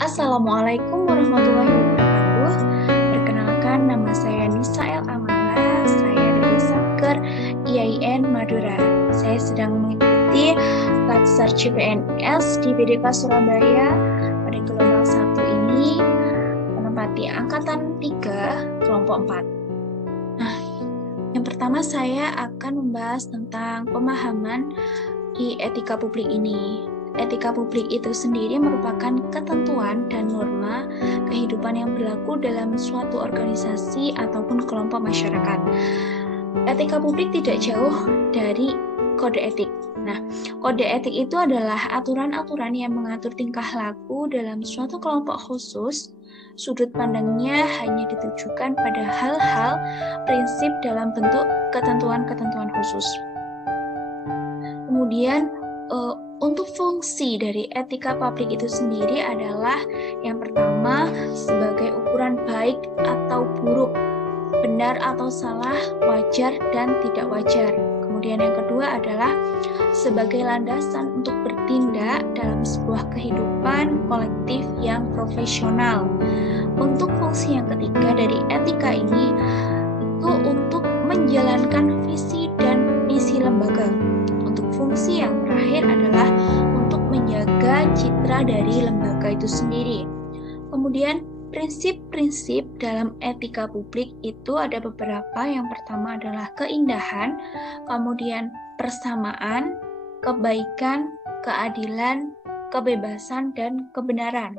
Assalamualaikum warahmatullahi wabarakatuh. Perkenalkan, nama saya Nisa El Amala. Saya dari Satker IAIN Madura. Saya sedang mengikuti Latsar CPNS di PDK Surabaya pada gelombang 1 ini, menempati angkatan 3, kelompok 4. Nah, yang pertama saya akan membahas tentang pemahaman di etika publik ini. Etika publik itu sendiri merupakan ketentuan dan norma kehidupan yang berlaku dalam suatu organisasi ataupun kelompok masyarakat. Etika publik tidak jauh dari kode etik. Nah, kode etik itu adalah aturan-aturan yang mengatur tingkah laku dalam suatu kelompok khusus. Sudut pandangnya hanya ditujukan pada hal-hal prinsip dalam bentuk ketentuan-ketentuan khusus. Kemudian, untuk fungsi dari etika publik itu sendiri adalah yang pertama sebagai ukuran baik atau buruk, benar atau salah, wajar dan tidak wajar. Kemudian yang kedua adalah sebagai landasan untuk bertindak dalam sebuah kehidupan kolektif yang profesional. Untuk fungsi yang ketiga dari etika ini itu untuk menjalankan visi dan misi lembaga. Fungsi yang terakhir adalah untuk menjaga citra dari lembaga itu sendiri. Kemudian prinsip-prinsip dalam etika publik itu ada beberapa. Yang pertama adalah keindahan, kemudian persamaan, kebaikan, keadilan, kebebasan, dan kebenaran.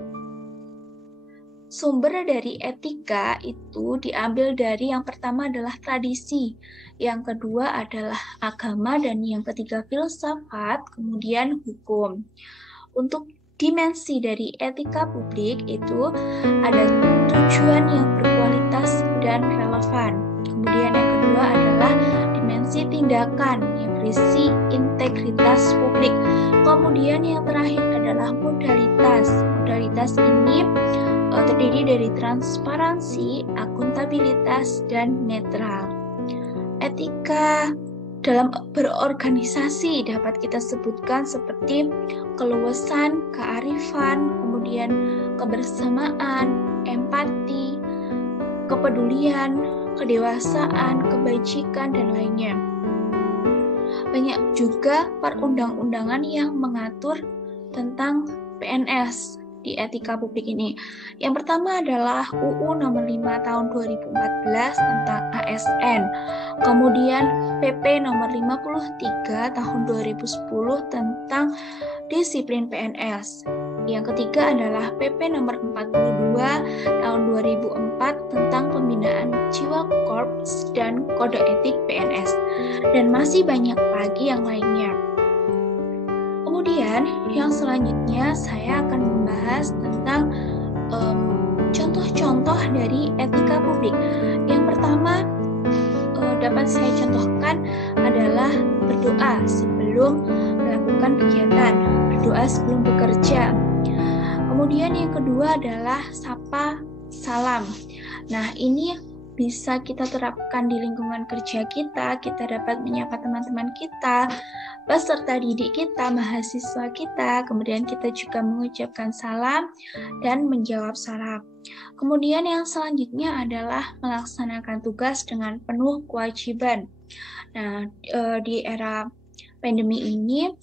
Sumber dari etika itu diambil dari yang pertama adalah tradisi, yang kedua adalah agama, dan yang ketiga filsafat, kemudian hukum. Untuk dimensi dari etika publik itu ada tujuan yang berkualitas dan relevan. Kemudian yang kedua adalah dimensi tindakan yang berisi integritas publik. Kemudian yang terakhir adalah modalitas. Modalitas ini terdiri dari transparansi, akuntabilitas, dan netral. Etika dalam berorganisasi dapat kita sebutkan seperti keluasan, kearifan, kemudian kebersamaan, empati, kepedulian, kedewasaan, kebajikan, dan lainnya. Banyak juga perundang-undangan yang mengatur tentang PNS di etika publik ini. Yang pertama adalah UU nomor 5 tahun 2014 tentang ASN. Kemudian PP nomor 53 tahun 2010 tentang disiplin PNS. Yang ketiga adalah PP nomor 42 tahun 2004 tentang pembinaan jiwa korps dan kode etik PNS. Dan masih banyak lagi yang lainnya. Kemudian yang selanjutnya saya akan membahas tentang contoh-contoh dari etika publik. Yang pertama dapat saya contohkan adalah berdoa sebelum melakukan kegiatan, berdoa sebelum bekerja. Kemudian yang kedua adalah sapa salam. Nah, ini bisa kita terapkan di lingkungan kerja kita dapat menyapa teman-teman kita, peserta didik kita, mahasiswa kita, kemudian kita juga mengucapkan salam dan menjawab salam. Kemudian yang selanjutnya adalah melaksanakan tugas dengan penuh kewajiban. Nah, di era pandemi ini,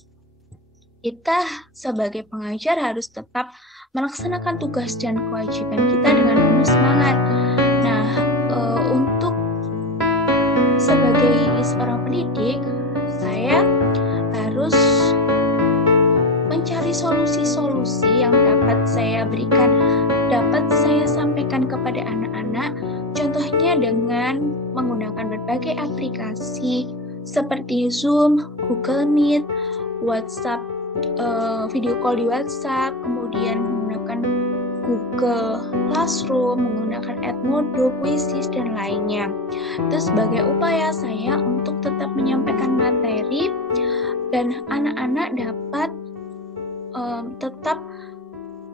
kita sebagai pengajar harus tetap melaksanakan tugas dan kewajiban kita dengan penuh semangat. Nah, untuk sebagai seorang pendidik, saya harus mencari solusi-solusi yang dapat saya berikan, dapat saya sampaikan kepada anak-anak, contohnya dengan menggunakan berbagai aplikasi seperti Zoom, Google Meet, WhatsApp, video call di WhatsApp, kemudian menggunakan Google Classroom, menggunakan Edmodo, Quizzes, dan lainnya. Itu sebagai upaya saya untuk tetap menyampaikan materi dan anak-anak dapat tetap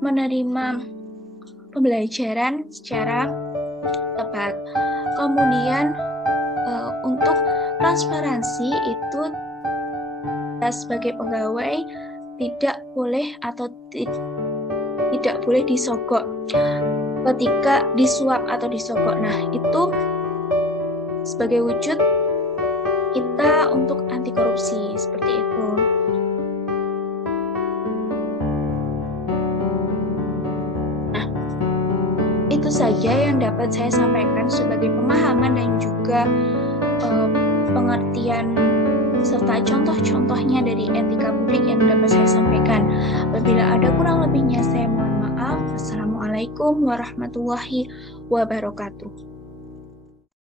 menerima pembelajaran secara tepat. Kemudian untuk transparansi itu kita sebagai pegawai tidak boleh atau tidak boleh disogok ketika disuap atau disogok. Nah, itu sebagai wujud kita untuk anti korupsi, seperti itu. Nah, itu saja yang dapat saya sampaikan sebagai pemahaman dan juga pengertian serta contoh-contohnya dari etika publik yang dapat saya sampaikan. Apabila ada kurang lebihnya, saya mohon maaf. Wassalamualaikum warahmatullahi wabarakatuh.